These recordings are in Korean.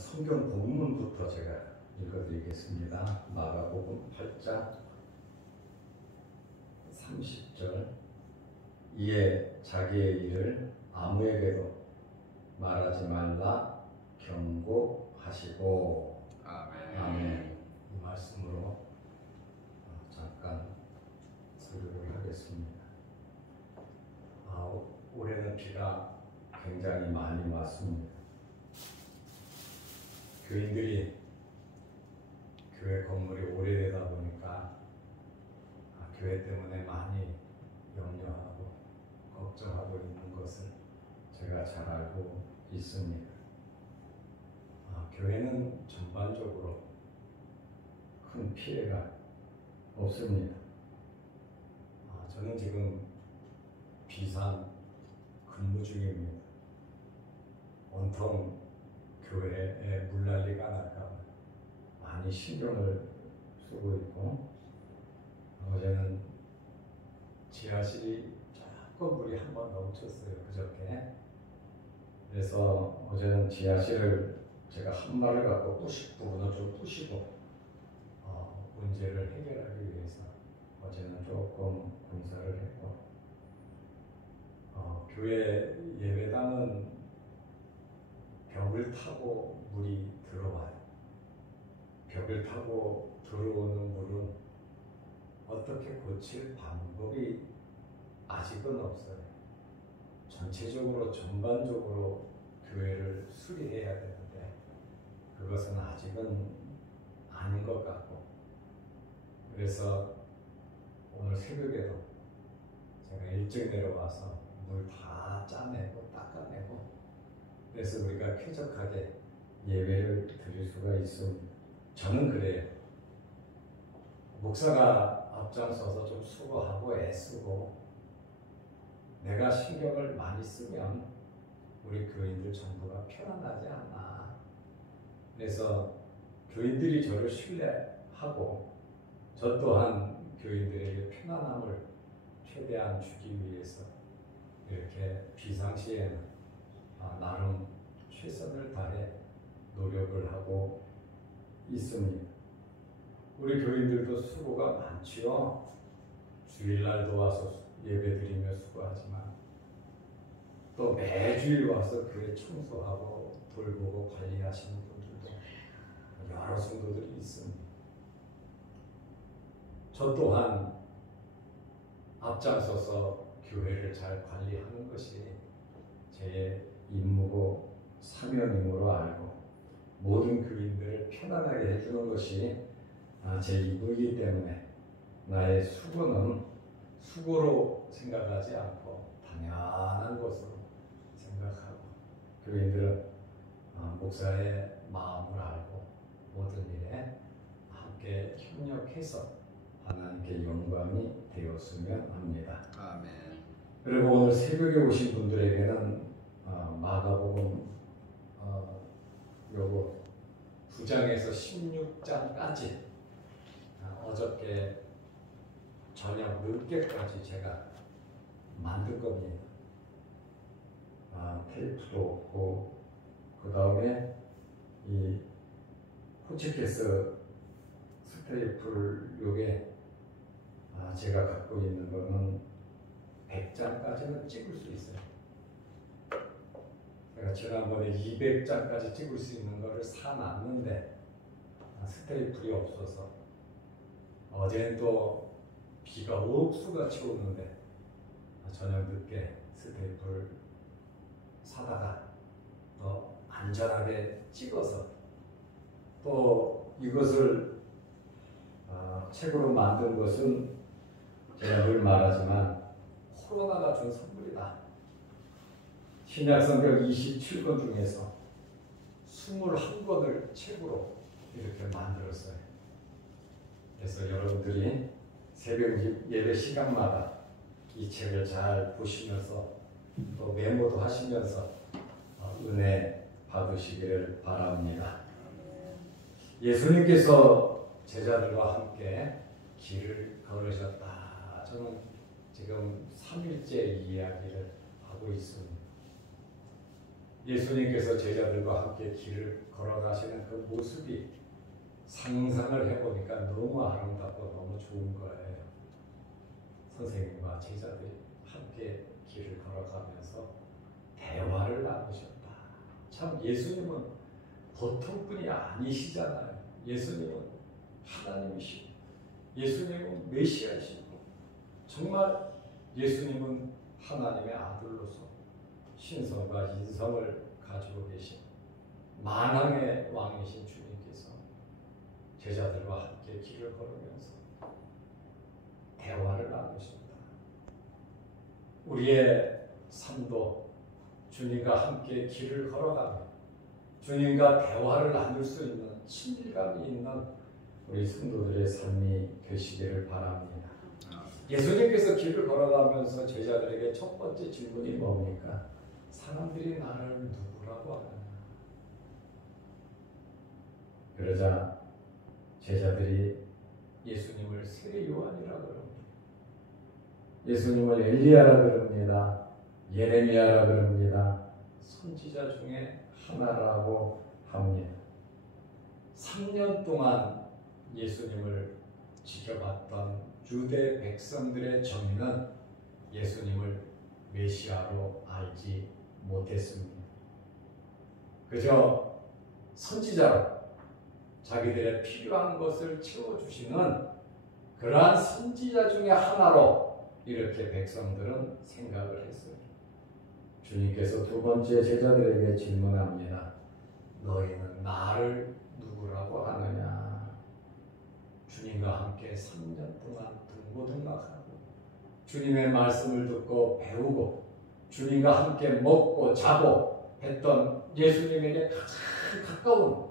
성경 본문부터 제가 읽어드리겠습니다. 마가복음 8장 30절. 이에 자기의 일을 아무에게도 말하지 말라 경고하시고. 아멘. 아멘. 이 말씀으로 잠깐 설교를 하겠습니다. 올해는 비가 굉장히 많이 왔습니다. 교인들이 교회 건물이 오래되다 보니까 교회 때문에 많이 염려하고 걱정하고 있는 것을 제가 잘 알고 있습니다. 교회는 전반적으로 큰 피해가 없습니다. 저는 지금 비산 근무 중입니다. 온통 교회에 물난리가 날까 많이 신경을 쓰고 있고, 어제는 지하실이 조금 물이 한 번 넘쳤어요, 그저께. 그래서 어제는 지하실을 제가 한 말을 갖고 부분을 좀 부시고 문제를 해결하기 위해서 어제는 조금 공사를 했고, 교회 예배당은 벽을 타고 물이 들어와요. 벽을 타고 들어오는 물은 어떻게 고칠 방법이 아직은 없어요. 전체적으로 전반적으로 교회를 수리해야 되는데 그것은 아직은 아닌 것 같고, 그래서 오늘 새벽에도 제가 일찍 내려와서 물 다 짜내고 닦아내고, 그래서 우리가 쾌적하게 예배를 드릴 수가 있습니다. 저는 그래요. 목사가 앞장서서 좀 수고하고 애쓰고 내가 신경을 많이 쓰면 우리 교인들 전부가 편안하지 않나. 그래서 교인들이 저를 신뢰하고 저 또한 교인들에게 편안함을 최대한 주기 위해서 이렇게 비상시에는 나름 최선을 다해 노력을 하고 있습니다. 우리 교인들도 수고가 많지요. 주일날도 와서 예배드리며 수고하지만 또 매주일 와서 교회 청소하고 돌보고 관리하시는 분들도 여러 성도들이 있습니다. 저 또한 앞장서서 교회를 잘 관리하는 것이 제 임무고 사명임으로 알고 모든 교인들을 편안하게 해주는 것이 제 임무이기 때문에 나의 수고는 수고로 생각하지 않고 당연한 것으로 생각하고, 교인들은 목사의 마음을 알고 모든 일에 함께 협력해서 하나님께 영광이 되었으면 합니다. 아멘. 그리고 오늘 새벽에 오신 분들에게는 마가복음 요거 9장에서 16장까지 어저께 저녁 늦게까지 제가 만든 겁니다. 테이프도 없고, 그 다음에 이 호치케스 스테이플 요게 제가 갖고 있는 거는 100장까지는 찍을 수 있어요. 제가 지난번에 200장까지 찍을 수 있는 거를 사놨는데 스테이플이 없어서, 어제는 또 비가 옥수같이 오는데 저녁 늦게 스테이플 사다가 또 안전하게 찍어서 또 이것을 책으로 만든 것은 제가 늘 말하지만 코로나가 준 선물이다. 신약성경 27권 중에서 21권을 책으로 이렇게 만들었어요. 그래서 여러분들이 새벽 예배 시간마다 이 책을 잘 보시면서 또 메모도 하시면서 은혜 받으시기를 바랍니다. 예수님께서 제자들과 함께 길을 걸으셨다. 저는 지금 3일째 이야기를 하고 있습니다. 예수님께서 제자들과 함께 길을 걸어가시는 그 모습이 상상을 해보니까 너무 아름답고 너무 좋은 거예요. 선생님과 제자들이 함께 길을 걸어가면서 대화를 나누셨다. 참 예수님은 보통 분이 아니시잖아요. 예수님은 하나님이시고 예수님은 메시아이시고 정말 예수님은 하나님의 아들로서 신성과 인성을 가지고 계신 만왕의 왕이신 주님께서 제자들과 함께 길을 걸으면서 대화를 나누십니다. 우리의 삶도 주님과 함께 길을 걸어가며 주님과 대화를 나눌 수 있는 친밀감이 있는 우리 성도들의 삶이 되시기를 바랍니다. 예수님께서 길을 걸어가면서 제자들에게 첫 번째 질문이 뭡니까? 사람들이 나를 누구라고 하느냐? 그러자 제자들이 예수님을 세례 요한이라고 그럽니다. 예수님을 엘리야라 그럽니다. 예레미야라 그럽니다. 선지자 중에 하나라고 합니다. 3년 동안 예수님을 지켜봤던 유대 백성들의 정의는 예수님을 메시아로 알지 못했습니다. 그저 선지자로 자기들의 필요한 것을 채워주시는 그러한 선지자 중에 하나로 이렇게 백성들은 생각을 했어요. 주님께서 두 번째 제자들에게 질문합니다. 너희는 나를 누구라고 하느냐? 주님과 함께 3년 동안 등고등락하고 주님의 말씀을 듣고 배우고 주님과 함께 먹고 자고 했던 예수님에게 가장 가까운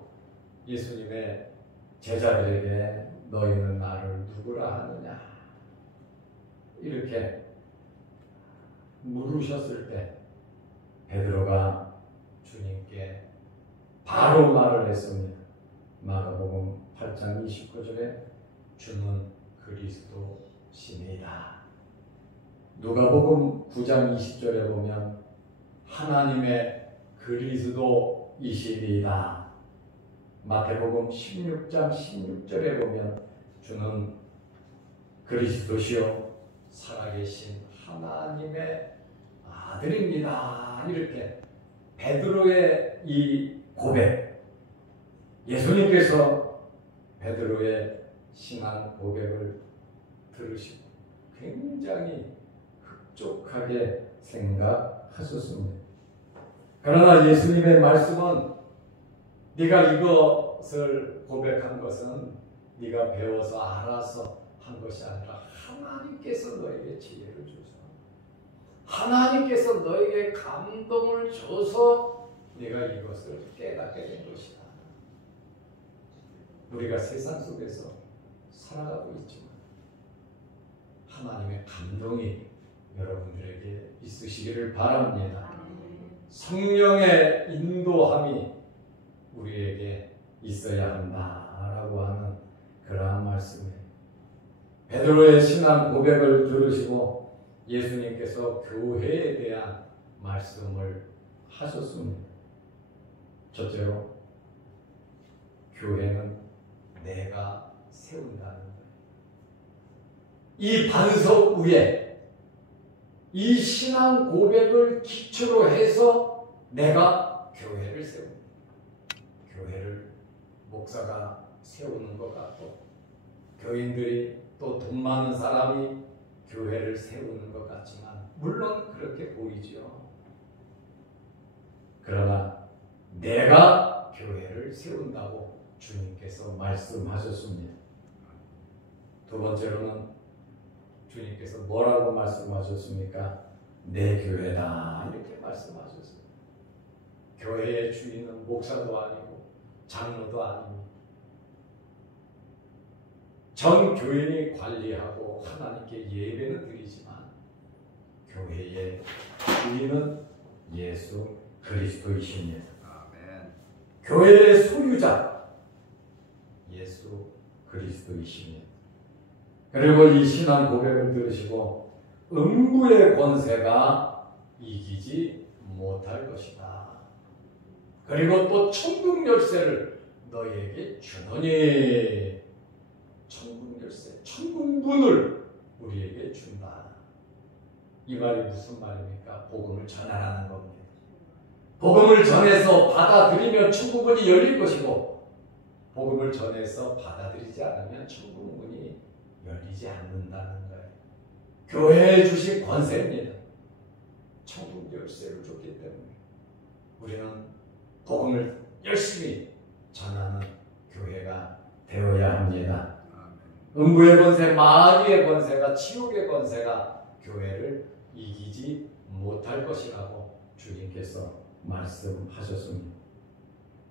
예수님의 제자들에게 너희는 나를 누구라 하느냐? 이렇게 물으셨을 때 베드로가 주님께 바로 말을 했습니다. 마가복음 8장 29절에 주는 그리스도시니라. 누가복음 9장 20절에 보면 하나님의 그리스도이시리다. 마태복음 16장 16절에 보면 주는 그리스도시요 살아계신 하나님의 아들입니다. 이렇게 베드로의 이 고백, 예수님께서 베드로의 신앙 고백을 들으시고 굉장히 흡족하게 생각하셨습니다. 그러나 예수님의 말씀은 네가 이것을 고백한 것은 네가 배워서 알아서 한 것이 아니라 하나님께서 너에게 지혜를 주셔서 하나님께서 너에게 감동을 줘서 네가 이것을 깨닫게 된 것이다. 우리가 세상 속에서 살아가고 있지만 하나님의 감동이 여러분들에게 있으시기를 바랍니다. 성령의 인도함이 우리에게 있어야 한다라고 하는 그러한 말씀이에요. 베드로의 신앙 고백을 들으시고 예수님께서 교회에 대한 말씀을 하셨습니다. 첫째로 교회는 내가 세운다는 거예요. 이 반석 위에 이 신앙 고백을 기초로 해서 내가 교회를 세웁니다. 교회를 목사가 세우는 것 같고 교인들이 또 돈 많은 사람이 교회를 세우는 것 같지만 물론 그렇게 보이죠. 그러나 내가 교회를 세운다고 주님께서 말씀하셨습니다. 두 번째로는 주님께서 뭐라고 말씀하셨습니까? 내 교회다 이렇게 말씀하셨어요. 교회의 주인은 목사도 아니고 장로도 아닙니다. 전 교인이 관리하고 하나님께 예배는 드리지만 교회의 주인은 예수 그리스도이십니다. 아멘. 교회의 소유자 예수 그리스도이십니다. 그리고 이 신앙 고백을 들으시고 음부의 권세가 이기지 못할 것이다. 그리고 또 천국 열쇠를 너희에게 주노니. 천국 열쇠, 천국 문을 우리에게 준다. 이 말이 무슨 말입니까? 복음을 전하라는 겁니다. 복음을 전해서 받아들이면 천국 문이 열릴 것이고, 복음을 전해서 받아들이지 않으면 천국 문이 열리지 않는다는 거예요. 교회에 주신 권세입니다. 천국 열쇠를 줬기 때문에 우리는 복음을 열심히 전하는 교회가 되어야 합니다. 음부의 권세, 마귀의 권세가, 지옥의 권세가 교회를 이기지 못할 것이라고 주님께서 말씀하셨습니다.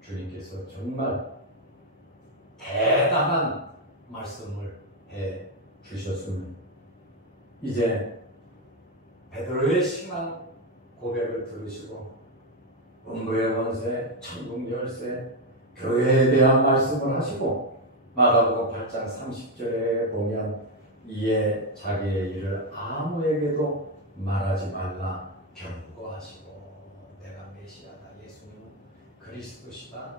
주님께서 정말 대단한 말씀을 해 주셨습니다. 이제 베드로의 신앙 고백을 들으시고 음부의 권세, 천국 열쇠, 교회에 대한 말씀을 하시고 마가복음 8장 30절에 보면 이에 자기의 일을 아무에게도 말하지 말라 경고하시고, 내가 메시아다, 예수님은 그리스도시다,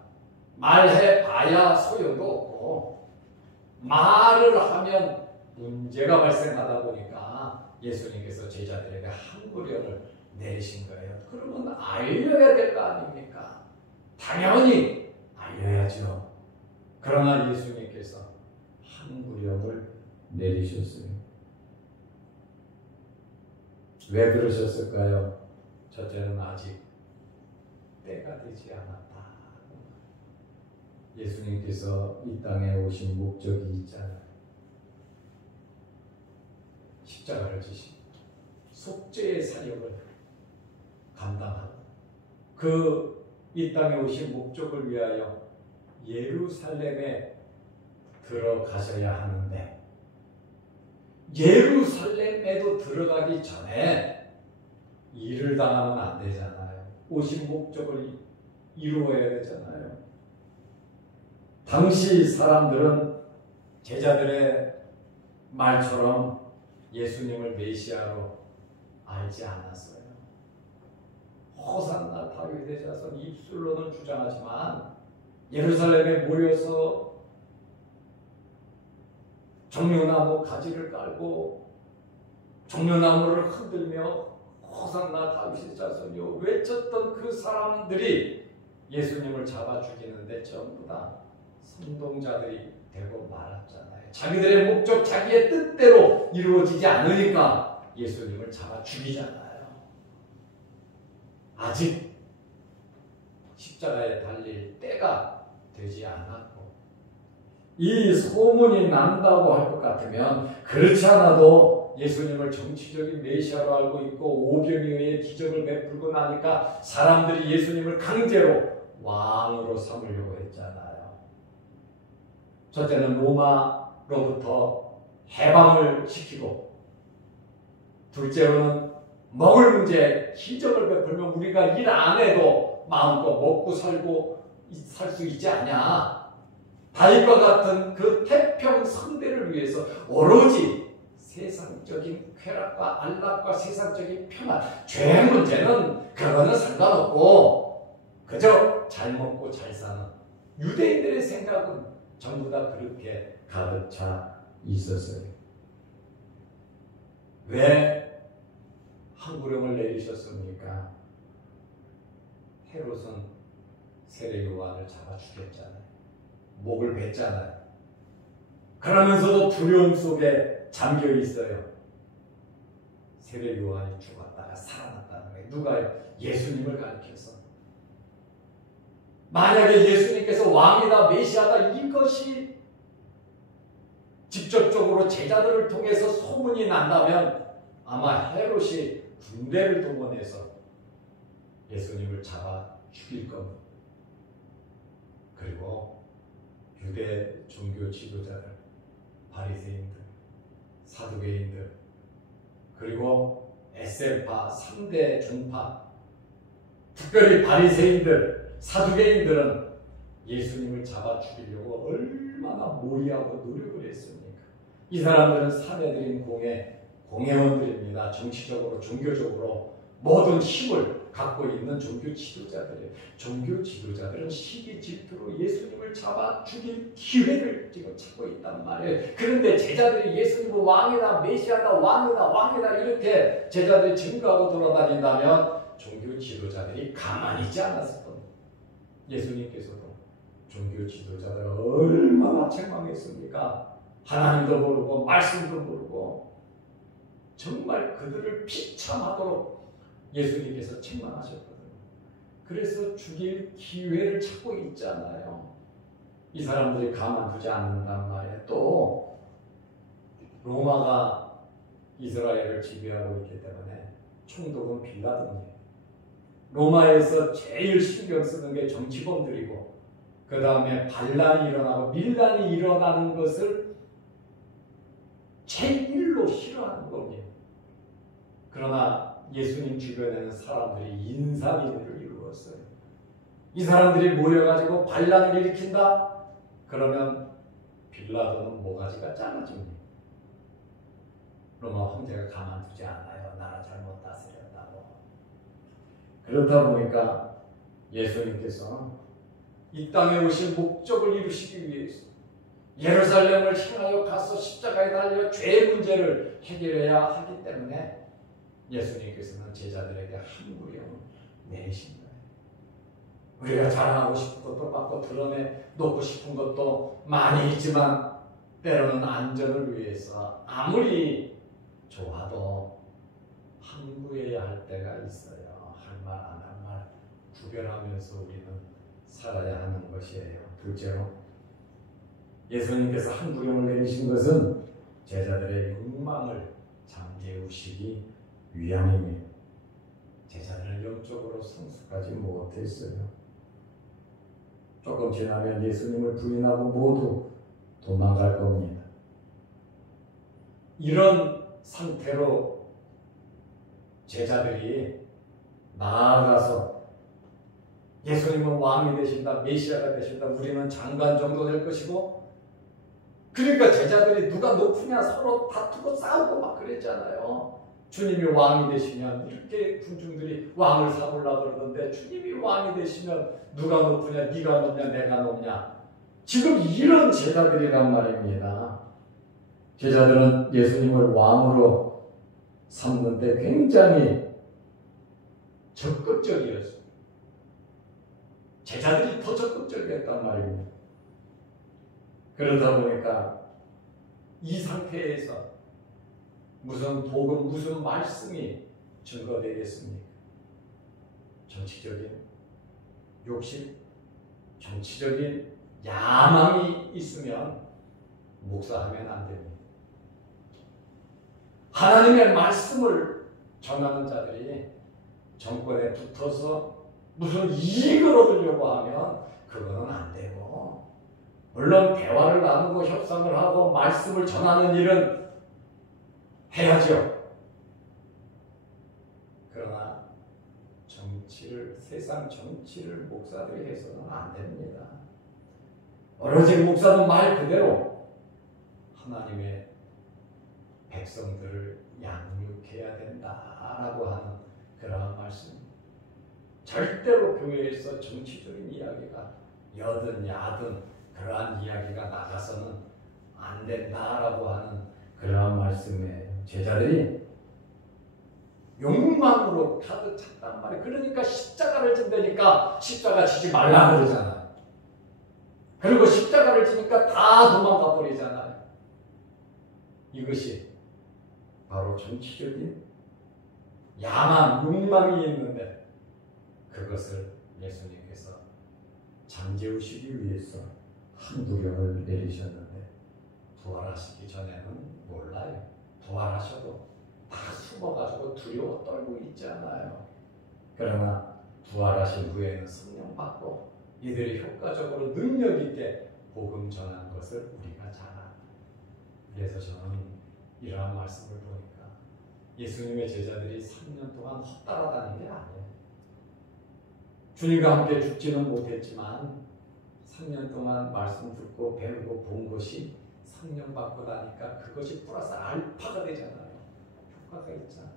말해봐야 소용도 없고 말을 하면 문제가 발생하다 보니까 예수님께서 제자들에게 한구령을 내리신 거예요. 그러면 알려야 될 거 아닙니까? 당연히 알려야죠. 그러나 예수님께서 한구령을 내리셨어요. 왜 그러셨을까요? 첫째는 아직 때가 되지 않았다. 예수님께서 이 땅에 오신 목적이 있잖아요. 십자가를 지시고 속죄의 사역을 감당하고 그 이 땅에 오신 목적을 위하여 예루살렘에 들어가셔야 하는데, 예루살렘에도 들어가기 전에 일을 당하면 안 되잖아요. 오신 목적을 이루어야 되잖아요. 당시 사람들은 제자들의 말처럼 예수님을 메시아로 알지 않았어요. 호산나 다윗의 자손, 입술로는 주장하지만 예루살렘에 모여서 종려나무 가지를 깔고 종려나무를 흔들며 호산나 다윗의 자손이요 외쳤던 그 사람들이 예수님을 잡아 죽이는데 전부 다 선동자들이 되고 말았잖아요. 자기들의 목적, 자기의 뜻대로 이루어지지 않으니까 예수님을 잡아 죽이잖아요. 아직 십자가에 달릴 때가 되지 않았고, 이 소문이 난다고 할 것 같으면, 그렇지 않아도 예수님을 정치적인 메시아로 알고 있고 오병이어의 기적을 베풀고 나니까 사람들이 예수님을 강제로 왕으로 삼으려고 했잖아요. 첫째는 로마로부터 해방을 시키고, 둘째로는 먹을 문제, 기적을 베풀면 우리가 일 안 해도 마음껏 먹고 살고 살 수 있지 않냐. 다윗과 같은 그 태평성대를 위해서 오로지 세상적인 쾌락과 안락과 세상적인 평안, 죄 문제는 그거는 상관없고 그저 잘 먹고 잘 사는 유대인들의 생각은 전부 다 그렇게 가득 차 있었어요. 왜 한구령을 내리셨습니까? 헤롯은 세례 요한을 잡아 죽였잖아요. 목을 뱉잖아요. 그러면서도 두려움 속에 잠겨 있어요. 세례 요한이 죽었다가 살아났다는 거예요. 누가요? 예수님을 가리켜서. 만약에 예수님께서 왕이다, 메시아다, 이것이 직접적으로 제자들을 통해서 소문이 난다면 아마 헤롯이 군대를 동원해서 예수님을 잡아 죽일 겁니다. 그리고 유대 종교 지도자들, 바리새인들, 사두개인들, 그리고 에셀파 3대 종파, 특별히 바리새인들, 사두개인들은 예수님을 잡아 죽이려고 얼마나 모의하고 노력을 했습니까? 이 사람들은 사내들인 공회원들입니다. 정치적으로, 종교적으로 모든 힘을 갖고 있는 종교 지도자들이에요. 종교 지도자들은 시기 질투로 예수님을 잡아 죽일 기회를 지금 찾고 있단 말이에요. 그런데 제자들이 예수님은 왕이다, 메시아다, 왕이다 이렇게 제자들이 증거하고 돌아다닌다면 종교 지도자들이 가만히 있지 않았을 겁니다. 예수님께서도 종교 지도자들 얼마나 책망했습니까? 하나님도 모르고 말씀도 모르고 정말 그들을 비참하도록 예수님께서 책망하셨거든요. 그래서 죽일 기회를 찾고 있잖아요. 이 사람들이 가만두지 않는단 말이에요. 또 로마가 이스라엘을 지배하고 있기 때문에 총독은 빌라도입니다. 로마에서 제일 신경 쓰는 게 정치범들이고 그 다음에 반란이 일어나고 밀란이 일어나는 것을 제일로 싫어하는 겁니다. 그러나 예수님 주변에는 사람들이 인사비를 이루었어요. 이 사람들이 모여가지고 반란을 일으킨다? 그러면 빌라도는 모가지가 잘라집니다. 로마 황제가 가만두지 않아요. 나라 잘못 다스렸다고. 그렇다 보니까 예수님께서 이 땅에 오신 목적을 이루시기 위해서 예루살렘을 향하여 가서 십자가에 달려 죄의 문제를 해결해야 하기 때문에 예수님께서는 제자들에게 한 구령을 내리신 거예요. 우리가 자랑하고 싶은 것도 많고 드러내놓고 싶은 것도 많이 있지만 때로는 안전을 위해서 아무리 좋아도 함구해야 할 때가 있어요. 할 말 안 할 말 구별하면서 우리는 살아야 하는 것이에요. 둘째로 예수님께서 한 구령을 내리신 것은 제자들의 욕망을 잠재우시기 위함입니다. 제자들은 영적으로 성숙하지 못했어요. 조금 지나면 예수님을 부인하고 모두 도망갈 겁니다. 이런 상태로 제자들이 나아가서 예수님은 왕이 되신다, 메시아가 되신다, 우리는 장관 정도 될 것이고, 그러니까 제자들이 누가 높으냐 서로 다투고 싸우고 막 그랬잖아요. 주님이 왕이 되시면 이렇게 군중들이 왕을 삼으려고 그러던데 주님이 왕이 되시면 누가 높으냐, 네가 높냐, 내가 높냐. 지금 이런 제자들이란 말입니다. 제자들은 예수님을 왕으로 삼는데 굉장히 적극적이었어요. 제자들이 더 적극적이었단 말입니다. 그러다 보니까 이 상태에서 무슨 복음, 무슨 말씀이 증거되겠습니까? 정치적인 욕심, 정치적인 야망이 있으면 목사하면 안 됩니다. 하나님의 말씀을 전하는 자들이 정권에 붙어서 무슨 이익을 얻으려고 하면 그거는 안 되고, 물론 대화를 나누고 협상을 하고 말씀을 전하는 일은 해야죠. 그러나 세상 정치를 목사들이 해서는 안 됩니다. 오로지 목사는 말 그대로 하나님의 백성들을 양육해야 된다라고 하는 그러한 말씀입니다. 절대로 교회에서 정치적인 이야기가 여든 야든 그러한 이야기가 나가서는 안 된다라고 하는 그러한 말씀에 제자들이 욕망으로 가득 찼단 말이에요. 그러니까 십자가를 진다니까 십자가 지지 말라 그러잖아요. 그리고 십자가를 지니까 다 도망가 버리잖아요. 이것이 바로 정치적인 야망, 욕망이 있는데 그것을 예수님께서 잠재우시기 위해서 한 구령을 내리셨는데 부활하시기 전에는 몰라요. 부활하셔도 다 숨어가지고 두려워 떨고 있잖아요. 그러나 부활하신 후에는 성령 받고 이들이 효과적으로 능력 있게 복음 전하는 것을 우리가 잘 압니다. 그래서 저는 이러한 말씀을 보니까 예수님의 제자들이 3년 동안 헛따라다닌 게 아니에요. 주님과 함께 죽지는 못했지만 3년 동안 말씀 듣고 배우고 본 것이 성령 받고 나니까 그것이 플러스 알파가 되잖아요. 효과가 있잖아요.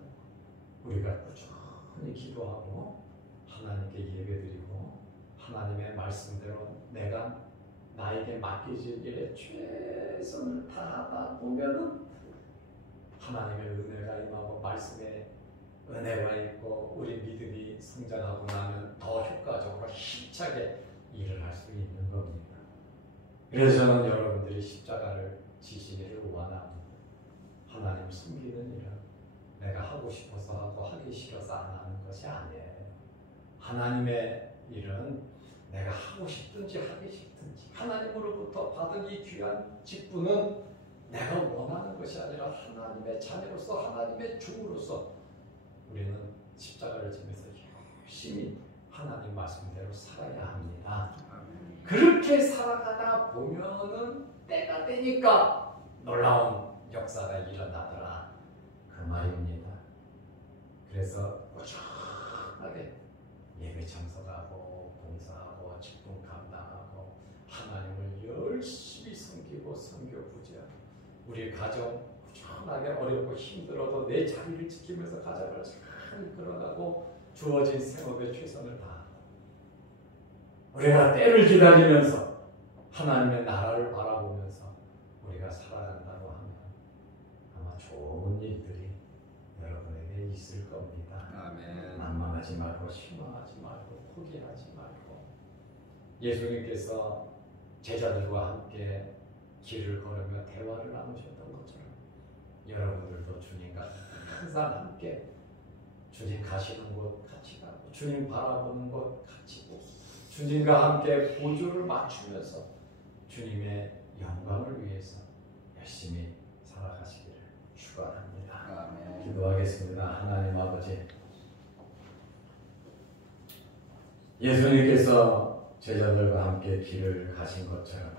우리가 천천히 기도하고 하나님께 예배드리고 하나님의 말씀대로 내가 나에게 맡겨질 일에 최선을 다하다 보면은 하나님의 은혜가 임하고 말씀에 은혜가 있고 우리 믿음이 성장하고 나면 더 효과적으로 힘차게 일을 할 수 있는 겁니다. 그래서 저는 여러분들이 십자가를 지시기를 원합니다. 하나님 섬기는 일은 내가 하고 싶어서 하고 하기 싫어서 안 하는 것이 아니에요. 하나님의 일은 내가 하고 싶든지 하기 싫든지 하나님으로부터 받은 이 귀한 직분은 내가 원하는 것이 아니라 하나님의 자녀로서 하나님의 종으로서 우리는 십자가를 지면서 열심히 하나님 말씀대로 살아야 합니다. 그렇게 살아가다 보면은 때가 되니까 놀라운 역사가 일어나더라 그 말입니다. 그래서 꾸준하게 예배 참석하고 봉사하고 직분 감당하고 하나님을 열심히 섬기고 섬겨 부지하고 우리 가정 꾸준하게 어렵고 힘들어도 내 자리를 지키면서 가정을 잘 이끌어가고 주어진 생업에 최선을 다하고 우리가 때를 기다리면서 하나님의 나라를 바라보면서 우리가 살아간다고 하면 아마 좋은 일들이 여러분에게 있을 겁니다. 아멘. 만망하지 말고 실망하지 말고 포기하지 말고 예수님께서 제자들과 함께 길을 걸으며 대화를 나누셨던 것처럼 여러분들도 주님과 항상 함께 주님 가시는 곳 같이 가고 주님 바라보는 곳 같이 보고 주님과 함께 보조를 맞추면서 주님의 영광을 위해서 열심히 살아가시기를 축원합니다. 아멘. 기도하겠습니다. 하나님 아버지, 예수님께서 제자들과 함께 길을 가신 것처럼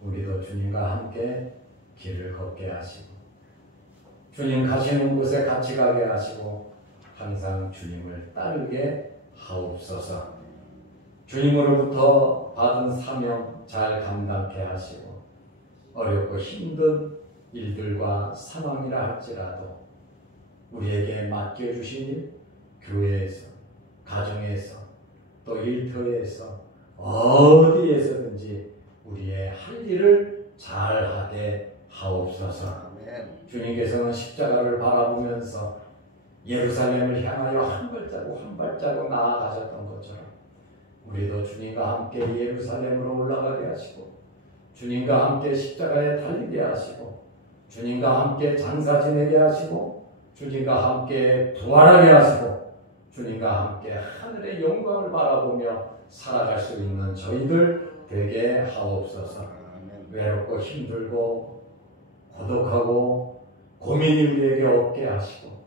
우리도 주님과 함께 길을 걷게 하시고 주님 가시는 곳에 같이 가게 하시고 항상 주님을 따르게 하옵소서. 주님으로부터 받은 사명 잘 감당케 하시고 어렵고 힘든 일들과 상황이라 할지라도 우리에게 맡겨주신 일, 교회에서, 가정에서, 또 일터에서 어디에서든지 우리의 할 일을 잘하게 하옵소서. 주님께서는 십자가를 바라보면서 예루살렘을 향하여 한 발자국 한 발자국 나아가셨던 것처럼 우리도 주님과 함께 예루살렘으로 올라가게 하시고 주님과 함께 십자가에 달리게 하시고 주님과 함께 장사 지내게 하시고 주님과 함께 부활하게 하시고 주님과 함께 하늘의 영광을 바라보며 살아갈 수 있는 저희들 되게 하옵소서. 외롭고 힘들고 고독하고 고민이 우리에게 없게 하시고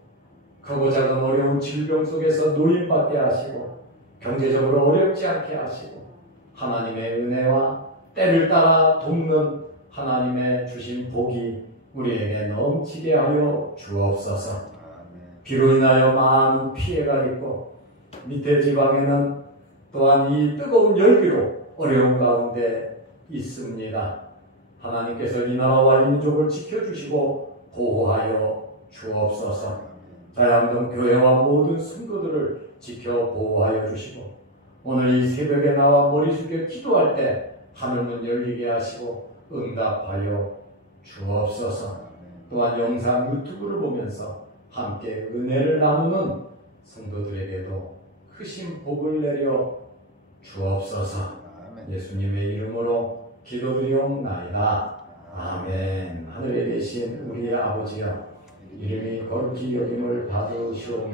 크고 작은 어려운 질병 속에서 노임받게 하시고 경제적으로 어렵지 않게 하시고 하나님의 은혜와 때를 따라 돕는 하나님의 주신 복이 우리에게 넘치게 하여 주옵소서. 비로 인하여 많은 피해가 있고 밑에 지방에는 또한 이 뜨거운 열기로 어려운 가운데 있습니다. 하나님께서 이 나라와 민족을 지켜주시고 보호하여 주옵소서. 자양동 교회와 모든 성도들을 지켜 보호하여 주시고 오늘 이 새벽에 나와 머리 숙여 기도할 때 하늘문 열리게 하시고 응답하여 주옵소서. 또한 영상 유튜브를 보면서 함께 은혜를 나누는 성도들에게도 크신 복을 내려 주옵소서. 예수님의 이름으로 기도드리옵나이다. 아멘. 하늘에 계신 우리 아버지여, 이름이 거룩히 여김을 받으시오며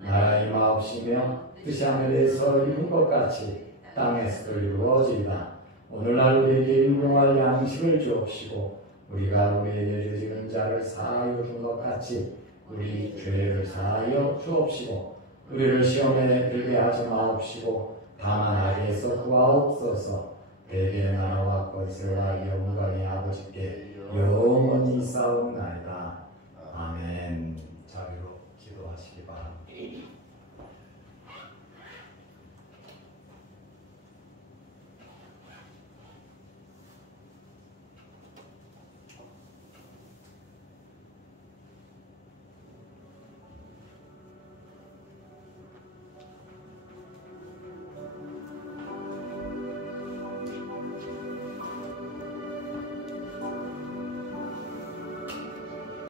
나라 임하옵시며 뜻이 하늘에서 이룬 것 같이 땅에서도 이루어지이다. 오늘날 우리에게 일용할 양식을 주옵시고 우리가 우리에게 지은 자를 사하여 준 것 같이 우리 죄를 사하여 주옵시고 우리를 시험에 들게 하지 마옵시고 다만 악에서 구하옵소서. 대개 나라와 권세와 영광이 아버지께 영원히 싸움나이다. 아멘.